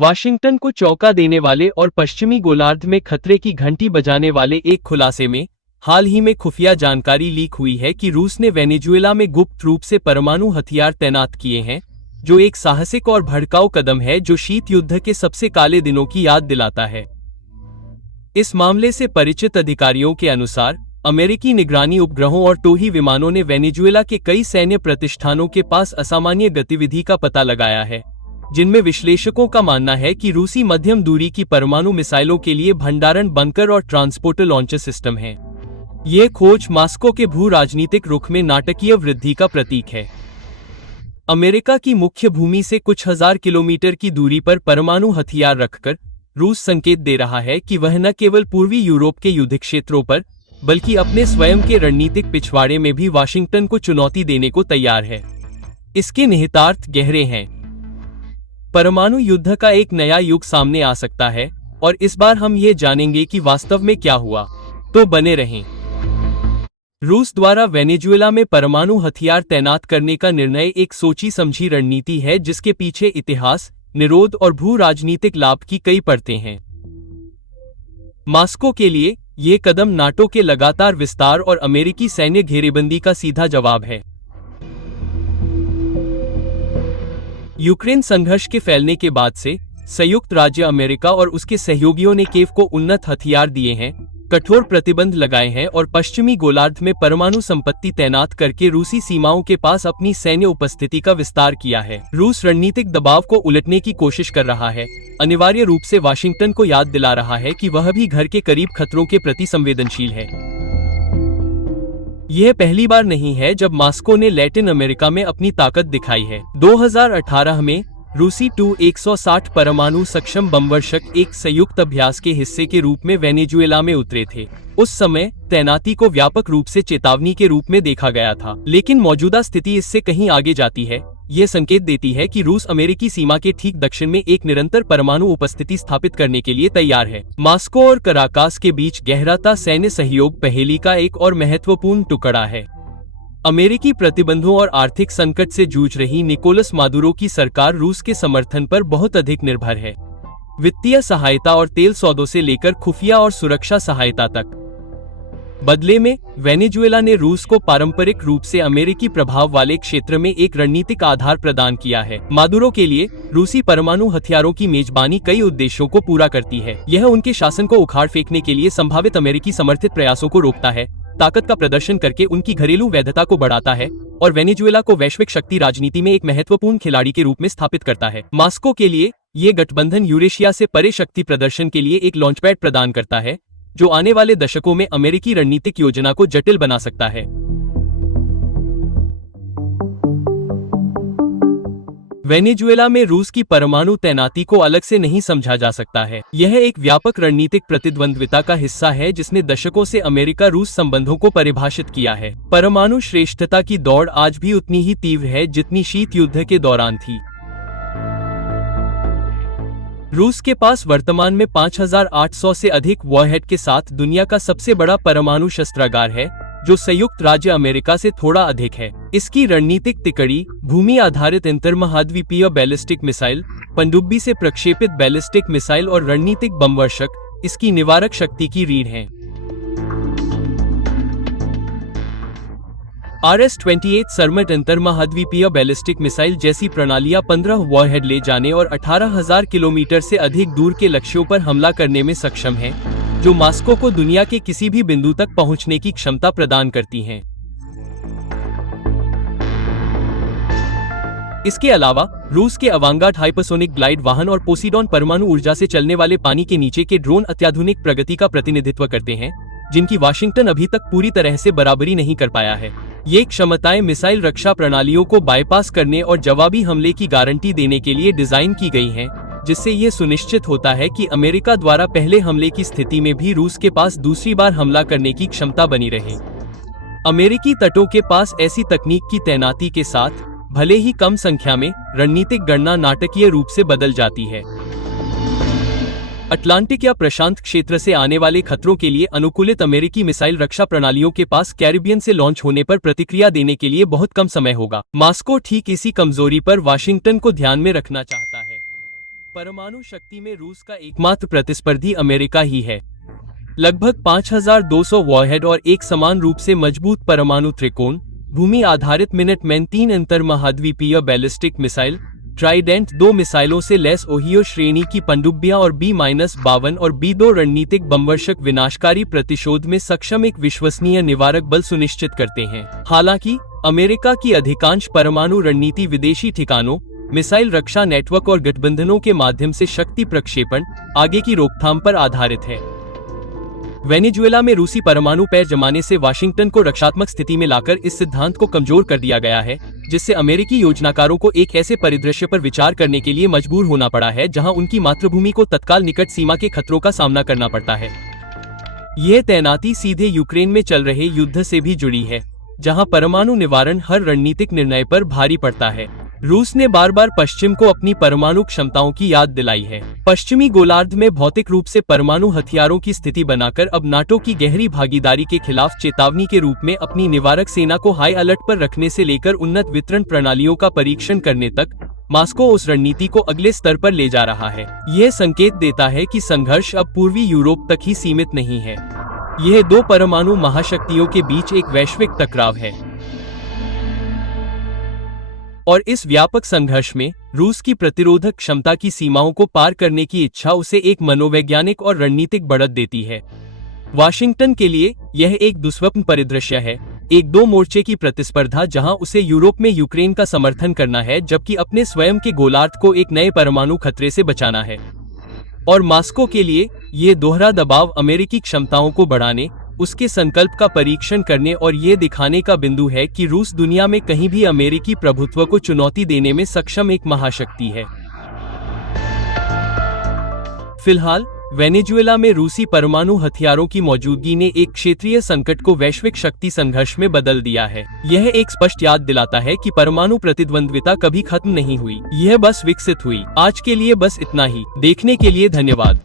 Washington को चौंका देने वाले और पश्चिमी गोलार्ध में खतरे की घंटी बजाने वाले एक खुलासे में हाल ही में खुफिया जानकारी लीक हुई है कि रूस ने वेनेजुएला में गुप्त रूप से परमाणु हथियार तैनात किए हैं, जो एक साहसिक और भड़काऊ कदम है जो शीत युद्ध के सबसे काले दिनों की याद दिलाता है। इस मामले से परिचित अधिकारियों के अनुसार अमेरिकी निगरानी उपग्रहों और टोही विमानों ने वेनेजुएला के कई सैन्य प्रतिष्ठानों के पास असामान्य गतिविधि का पता लगाया है, जिनमें विश्लेषकों का मानना है कि रूसी मध्यम दूरी की परमाणु मिसाइलों के लिए भंडारण बंकर और ट्रांसपोर्टर लॉन्चर सिस्टम है। ये खोज मॉस्को के भू राजनीतिक रुख में नाटकीय वृद्धि का प्रतीक है। अमेरिका की मुख्य भूमि से कुछ हजार किलोमीटर की दूरी पर परमाणु हथियार रखकर रूस संकेत दे रहा है कि वह न केवल पूर्वी यूरोप के युद्ध क्षेत्रों पर बल्कि अपने स्वयं के रणनीतिक पिछवाड़े में भी वाशिंगटन को चुनौती देने को तैयार है। इसके निहितार्थ गहरे हैं। परमाणु युद्ध का एक नया युग सामने आ सकता है और इस बार हम ये जानेंगे कि वास्तव में क्या हुआ। तो बने रहें। रूस द्वारा वेनेजुएला में परमाणु हथियार तैनात करने का निर्णय एक सोची समझी रणनीति है जिसके पीछे इतिहास, निरोध और भू राजनीतिक लाभ की कई परतें हैं। मॉस्को के लिए ये कदम नाटो के लगातार विस्तार और अमेरिकी सैन्य घेरेबंदी का सीधा जवाब है। यूक्रेन संघर्ष के फैलने के बाद से संयुक्त राज्य अमेरिका और उसके सहयोगियों ने कीव को उन्नत हथियार दिए हैं, कठोर प्रतिबंध लगाए हैं और पश्चिमी गोलार्ध में परमाणु संपत्ति तैनात करके रूसी सीमाओं के पास अपनी सैन्य उपस्थिति का विस्तार किया है। रूस रणनीतिक दबाव को उलटने की कोशिश कर रहा है, अनिवार्य रूप से वाशिंगटन को याद दिला रहा है कि वह भी घर के करीब खतरों के प्रति संवेदनशील है। यह पहली बार नहीं है जब मॉस्को ने लैटिन अमेरिका में अपनी ताकत दिखाई है। 2018 में रूसी Tu-160 परमाणु सक्षम बमवर्षक एक संयुक्त अभ्यास के हिस्से के रूप में वेनेजुएला में उतरे थे। उस समय तैनाती को व्यापक रूप से चेतावनी के रूप में देखा गया था, लेकिन मौजूदा स्थिति इससे कहीं आगे जाती है। यह संकेत देती है कि रूस अमेरिकी सीमा के ठीक दक्षिण में एक निरंतर परमाणु उपस्थिति स्थापित करने के लिए तैयार है। मॉस्को और कराकास के बीच गहराता सैन्य सहयोग पहेली का एक और महत्वपूर्ण टुकड़ा है। अमेरिकी प्रतिबंधों और आर्थिक संकट से जूझ रही निकोलस मादुरो की सरकार रूस के समर्थन पर बहुत अधिक निर्भर है। वित्तीय सहायता और तेल सौदों से लेकर खुफिया और सुरक्षा सहायता तक। बदले में वेनेजुएला ने रूस को पारंपरिक रूप से अमेरिकी प्रभाव वाले क्षेत्र में एक रणनीतिक आधार प्रदान किया है। मादुरो के लिए रूसी परमाणु हथियारों की मेजबानी कई उद्देश्यों को पूरा करती है। यह उनके शासन को उखाड़ फेंकने के लिए संभावित अमेरिकी समर्थित प्रयासों को रोकता है, ताकत का प्रदर्शन करके उनकी घरेलू वैधता को बढ़ाता है और वेनेजुएला को वैश्विक शक्ति राजनीति में एक महत्वपूर्ण खिलाड़ी के रूप में स्थापित करता है। मॉस्को के लिए ये गठबंधन यूरेशिया से परे शक्ति प्रदर्शन के लिए एक लॉन्चपैड प्रदान करता है, जो आने वाले दशकों में अमेरिकी रणनीतिक योजना को जटिल बना सकता है। वेनेजुएला में रूस की परमाणु तैनाती को अलग से नहीं समझा जा सकता है। यह एक व्यापक रणनीतिक प्रतिद्वंद्विता का हिस्सा है जिसने दशकों से अमेरिका रूस संबंधों को परिभाषित किया है। परमाणु श्रेष्ठता की दौड़ आज भी उतनी ही तीव्र है जितनी शीत युद्ध के दौरान थी। रूस के पास वर्तमान में 5800 से अधिक वॉरहेड के साथ दुनिया का सबसे बड़ा परमाणु शस्त्रागार है, जो संयुक्त राज्य अमेरिका से थोड़ा अधिक है। इसकी रणनीतिक तिकड़ी, भूमि आधारित अंतर्महाद्वीपीय बैलिस्टिक मिसाइल, पनडुब्बी से प्रक्षेपित बैलिस्टिक मिसाइल और रणनीतिक बमवर्षक इसकी निवारक शक्ति की रीढ़ हैं। RS-28 सरमट अंतर्महाद्वीपीय बैलिस्टिक मिसाइल जैसी प्रणालियां 15 वॉरहेड ले जाने और 18,000 किलोमीटर से अधिक दूर के लक्ष्यों पर हमला करने में सक्षम हैं, जो मॉस्को को दुनिया के किसी भी बिंदु तक पहुंचने की क्षमता प्रदान करती हैं। इसके अलावा रूस के अवांगार्ड हाइपरसोनिक ग्लाइड वाहन और पोसीडॉन परमाणु ऊर्जा से चलने वाले पानी के नीचे के ड्रोन अत्याधुनिक प्रगति का प्रतिनिधित्व करते हैं, जिनकी वाशिंगटन अभी तक पूरी तरह से बराबरी नहीं कर पाया है। ये क्षमताएं मिसाइल रक्षा प्रणालियों को बाईपास करने और जवाबी हमले की गारंटी देने के लिए डिजाइन की गई हैं, जिससे ये सुनिश्चित होता है कि अमेरिका द्वारा पहले हमले की स्थिति में भी रूस के पास दूसरी बार हमला करने की क्षमता बनी रहे। अमेरिकी तटों के पास ऐसी तकनीक की तैनाती के साथ भले ही कम संख्या में, रणनीतिक गणना नाटकीय रूप से बदल जाती है। अटलांटिक या प्रशांत क्षेत्र से आने वाले खतरों के लिए अनुकूलित अमेरिकी मिसाइल रक्षा प्रणालियों के पास कैरिबियन से लॉन्च होने पर प्रतिक्रिया देने के लिए बहुत कम समय होगा। मॉस्को ठीक इसी कमजोरी पर वाशिंगटन को ध्यान में रखना चाहता है। परमाणु शक्ति में रूस का एकमात्र प्रतिस्पर्धी अमेरिका ही है। लगभग 5200 वॉरहेड और एक समान रूप से मजबूत परमाणु त्रिकोण, भूमि आधारित मिनटमैन 3 अंतर महाद्वीपीय बैलिस्टिक मिसाइल, ट्राइडेंट 2 मिसाइलों से लैस ओहियो श्रेणी की पनडुब्बियां और B-52 और B-2 रणनीतिक बमवर्षक विनाशकारी प्रतिशोध में सक्षम एक विश्वसनीय निवारक बल सुनिश्चित करते हैं। हालांकि अमेरिका की अधिकांश परमाणु रणनीति विदेशी ठिकानों, मिसाइल रक्षा नेटवर्क और गठबंधनों के माध्यम से शक्ति प्रक्षेपण आगे की रोकथाम पर आधारित है। वेनेजुएला में रूसी परमाणु पैर जमाने से वाशिंगटन को रक्षात्मक स्थिति में लाकर इस सिद्धांत को कमजोर कर दिया गया है, जिससे अमेरिकी योजनाकारों को एक ऐसे परिदृश्य पर विचार करने के लिए मजबूर होना पड़ा है जहां उनकी मातृभूमि को तत्काल निकट सीमा के खतरों का सामना करना पड़ता है। यह तैनाती सीधे यूक्रेन में चल रहे युद्ध से भी जुड़ी है, जहां परमाणु निवारण हर रणनीतिक निर्णय पर भारी पड़ता है। रूस ने बार बार पश्चिम को अपनी परमाणु क्षमताओं की याद दिलाई है। पश्चिमी गोलार्ध में भौतिक रूप से परमाणु हथियारों की स्थिति बनाकर अब नाटो की गहरी भागीदारी के खिलाफ चेतावनी के रूप में अपनी निवारक सेना को हाई अलर्ट पर रखने से लेकर उन्नत वितरण प्रणालियों का परीक्षण करने तक मॉस्को उस रणनीति को अगले स्तर पर ले जा रहा है। यह संकेत देता है कि संघर्ष अब पूर्वी यूरोप तक ही सीमित नहीं है। यह दो परमाणु महाशक्तियों के बीच एक वैश्विक टकराव है। और इस व्यापक संघर्ष में रूस की प्रतिरोधक क्षमता की सीमाओं को पार करने की इच्छा उसे एक मनोवैज्ञानिक और रणनीतिक बढ़त देती है। वाशिंगटन के लिए यह एक दुस्वप्न परिदृश्य है, एक दो मोर्चे की प्रतिस्पर्धा जहां उसे यूरोप में यूक्रेन का समर्थन करना है जबकि अपने स्वयं के गोलार्ध को एक नए परमाणु खतरे से बचाना है। और मॉस्को के लिए ये दोहरा दबाव अमेरिकी क्षमताओं को बढ़ाने, उसके संकल्प का परीक्षण करने और ये दिखाने का बिंदु है कि रूस दुनिया में कहीं भी अमेरिकी प्रभुत्व को चुनौती देने में सक्षम एक महाशक्ति है। फिलहाल वेनेजुएला में रूसी परमाणु हथियारों की मौजूदगी ने एक क्षेत्रीय संकट को वैश्विक शक्ति संघर्ष में बदल दिया है। यह एक स्पष्ट याद दिलाता है कि परमाणु प्रतिद्वंद्विता कभी खत्म नहीं हुई, यह बस विकसित हुई। आज के लिए बस इतना ही। देखने के लिए धन्यवाद।